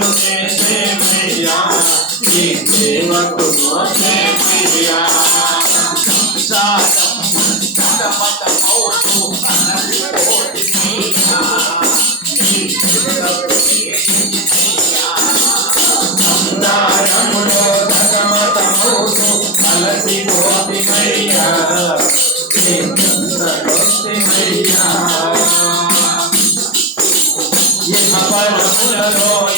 సేవకును ప్రియా నీ సేవకును ప్రియా పోతి ప్రియా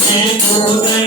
Senhor,